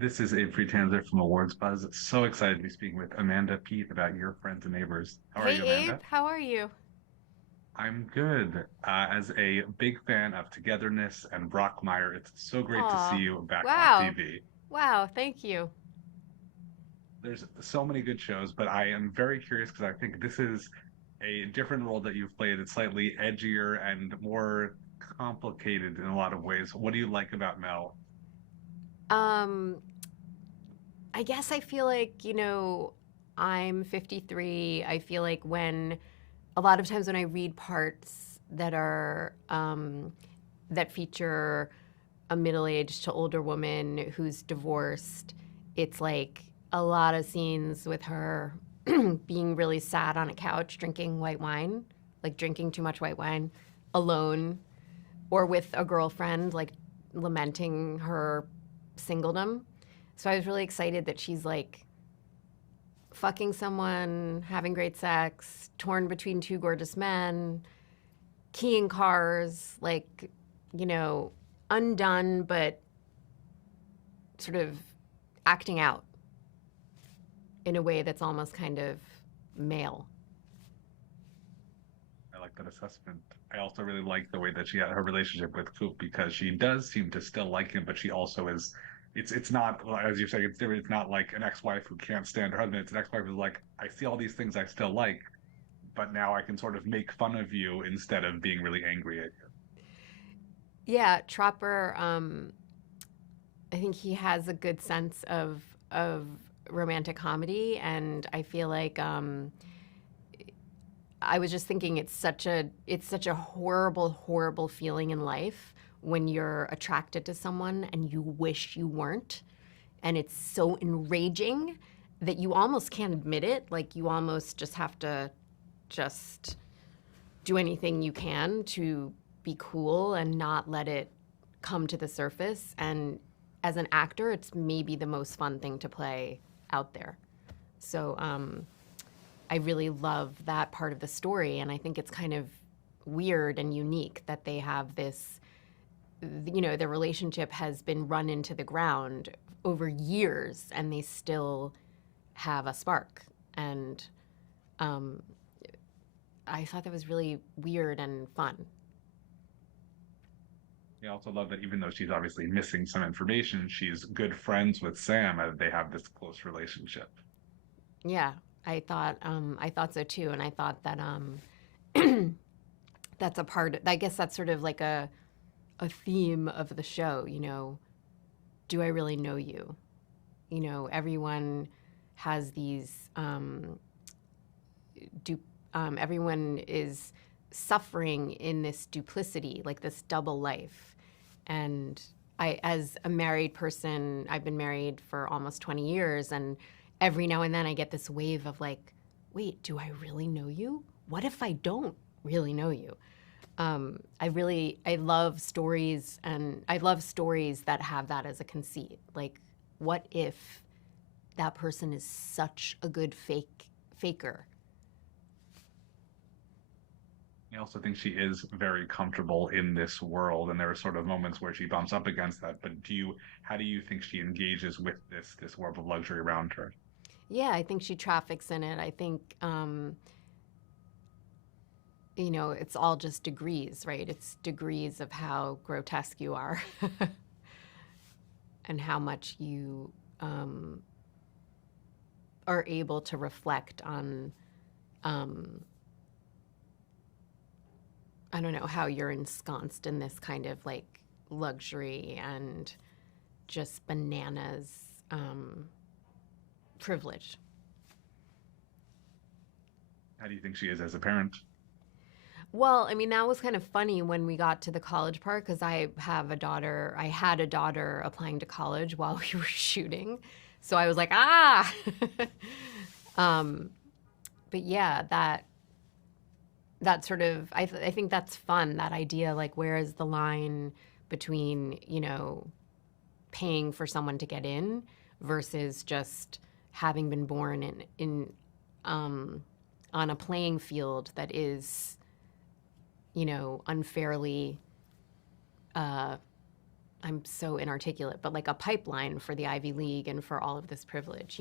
This is Abe Friedtanzer from Awards Buzz. So excited to be speaking with Amanda Peet about Your Friends and Neighbors. How are Hey you, Abe, Amanda? how are you? I'm good. As a big fan of Togetherness and Brockmire, it's so great to see Aw, you back on wow. TV. Wow, thank you. There's so many good shows, but I am very curious because I think this is a different role that you've played. It's slightly edgier and more complicated in a lot of ways. What do you like about Mel? Um, I guess I feel like, I'm 53. I feel like when a lot of times when I read parts that feature a middle-aged to older woman who's divorced, it's like a lot of scenes with her being really sad on a couch drinking white wine, like drinking too much white wine alone or with a girlfriend, like lamenting her singledom. So I was really excited that she's like fucking someone, having great sex, torn between two gorgeous men, keying cars, like, you know, undone, but sort of acting out in a way that's almost kind of male. I like that assessment. I also really like the way that she had her relationship with Coop because she does seem to still like him, but she also is. It's not as you're saying. It's different. It's not like an ex-wife who can't stand her husband. It's an ex-wife who's like, I see all these things I still like, but now I can sort of make fun of you instead of being really angry at you. Yeah, Tropper, I think he has a good sense of romantic comedy, and I feel like I was just thinking it's such a horrible feeling in life when you're attracted to someone and you wish you weren't, and it's so enraging that you almost can't admit it. Like you almost just have to just do anything you can to be cool and not let it come to the surface. And as an actor, it's maybe the most fun thing to play out there. So I really love that part of the story. And I think it's kind of weird and unique that they have this, their relationship has been run into the ground over years and they still have a spark. And um, I thought that was really weird and fun. I also love that even though she's obviously missing some information, she's good friends with Sam and they have this close relationship. Yeah, I thought so too, and I thought that that's a part. I guess that's sort of like a theme of the show. Do I really know you? Everyone has these. Du- Everyone is suffering in this duplicity, like this double life, and as a married person, I've been married for almost 20 years, and every now and then I get this wave of like, wait, do I really know you? What if I don't really know you? I love stories, and I love stories that have that as a conceit. Like, what if that person is such a good faker? I also think she is very comfortable in this world, and there are sort of moments where she bumps up against that. But how do you think she engages with this world of luxury around her? Yeah, I think she traffics in it. I think it's all just degrees, right? It's degrees of how grotesque you are and how much you um, are able to reflect on, um, I don't know, how you're ensconced in this kind of like luxury and just bananas privilege. How do you think she is as a parent? Well, I mean, that was kind of funny when we got to the college part because I have a daughter. I had a daughter applying to college while we were shooting. So I was like, ah. um, but yeah, that sort of, I think that's fun, that idea, like, where is the line between, paying for someone to get in versus just having been born um, on a playing field that is unfairly I'm so inarticulate, but like a pipeline for the Ivy League and for all of this privilege,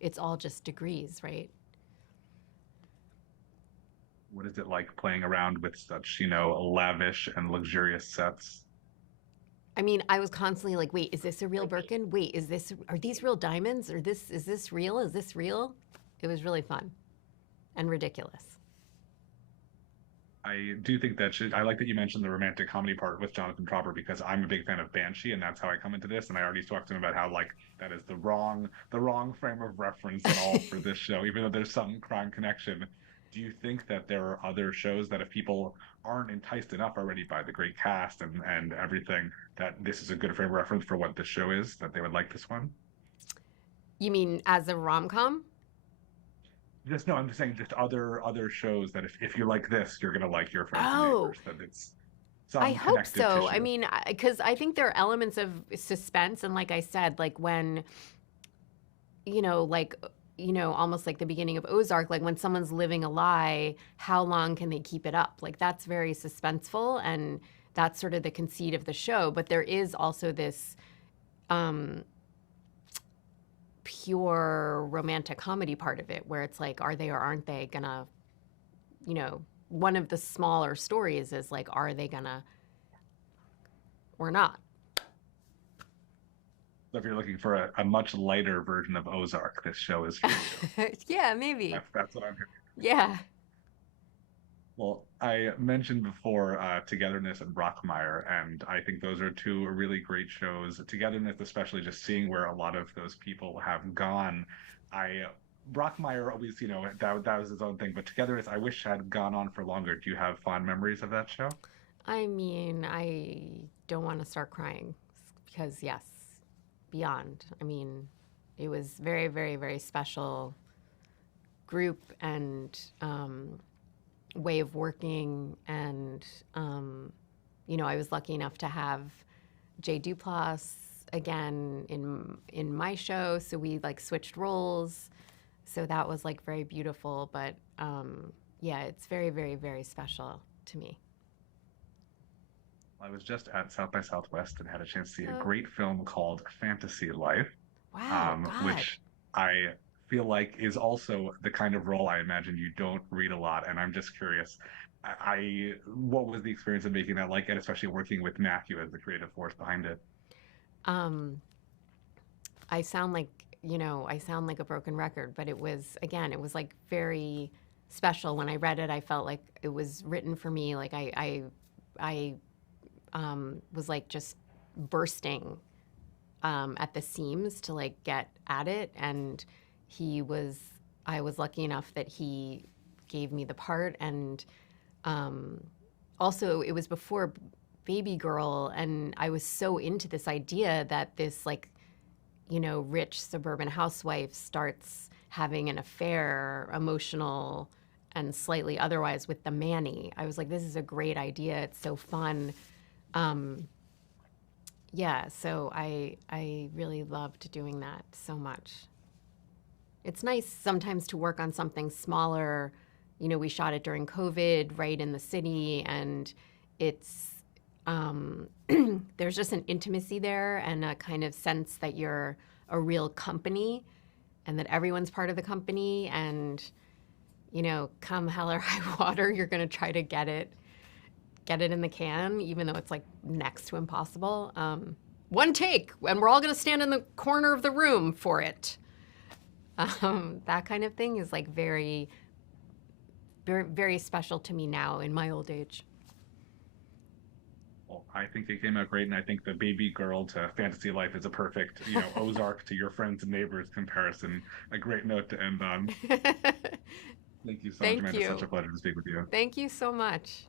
it's all just degrees, right? What is it like playing around with such, lavish and luxurious sets? I mean, I was constantly like, wait, is this a real Birkin? Wait, are these real diamonds? Is this real? Is this real? It was really fun and ridiculous. I do think that I like that you mentioned the romantic comedy part with Jonathan Tropper because I'm a big fan of Banshee and that's how I come into this. And I already talked to him about how like that is the wrong frame of reference at all for this show, even though there's some crime connection. Do you think that there are other shows that if people aren't enticed enough already by the great cast and everything, that this is a good frame of reference for what this show is, that they would like this one? You mean as a rom com? Just no, I'm just saying just other shows that if you like this, you're gonna like Your Friends and Oh, Neighbors, that it's I some hope connective so. I tissue. mean, because I think there are elements of suspense, and like I said, like when like almost like the beginning of Ozark, like when someone's living a lie, how long can they keep it up? Like that's very suspenseful, and that's sort of the conceit of the show. But there is also this um, pure romantic comedy part of it, where it's like, are they or aren't they gonna, one of the smaller stories is like, are they gonna or not? So if you're looking for a much lighter version of Ozark, this show is for you. Yeah, maybe. That's what I'm hearing. Yeah. Well, I mentioned before Togetherness and Brockmire, and I think those are two really great shows. Togetherness, especially just seeing where a lot of those people have gone. I Brockmire always, that was his own thing, but Togetherness, I wish had gone on for longer. Do you have fond memories of that show? I mean, I don't want to start crying because, yes, beyond. I mean, it was very, very, very special group and way of working. And, I was lucky enough to have Jay Duplass again in my show. So we like switched roles. So that was like very beautiful. But yeah, it's very, very, very special to me. I was just at South by Southwest and had a chance to see a Oh, great film called Fantasy Life, wow, God. which I feel like is also the kind of role I imagine you don't read a lot. And I'm just curious, what was the experience of making that like, and especially working with Matthew as the creative force behind it? Um, I sound like, I sound like a broken record, but it was, again, it was like very special. When I read it, I felt like it was written for me. Like I was like just bursting at the seams to like get at it. And he was, I was lucky enough that he gave me the part. And also, it was before Baby Girl. And I was so into this idea that this, like, rich suburban housewife starts having an affair, emotional and slightly otherwise, with the Manny. I was like, this is a great idea. It's so fun. Um, yeah, so I really loved doing that so much. It's nice sometimes to work on something smaller. We shot it during COVID, right in the city, and it's there's just an intimacy there and a kind of sense that you're a real company and that everyone's part of the company. And come hell or high water, you're going to try to get it in the can, even though it's like next to impossible. One take, and we're all going to stand in the corner of the room for it. That kind of thing is like very, very, very special to me now in my old age. Well, I think it came out great, and I think the Baby Girl to Fantasy Life is a perfect, Ozark to Your Friends and Neighbors comparison. A great note to end on. Thank you so much, Thank Amanda. Such a you. pleasure to speak with you. Thank you so much.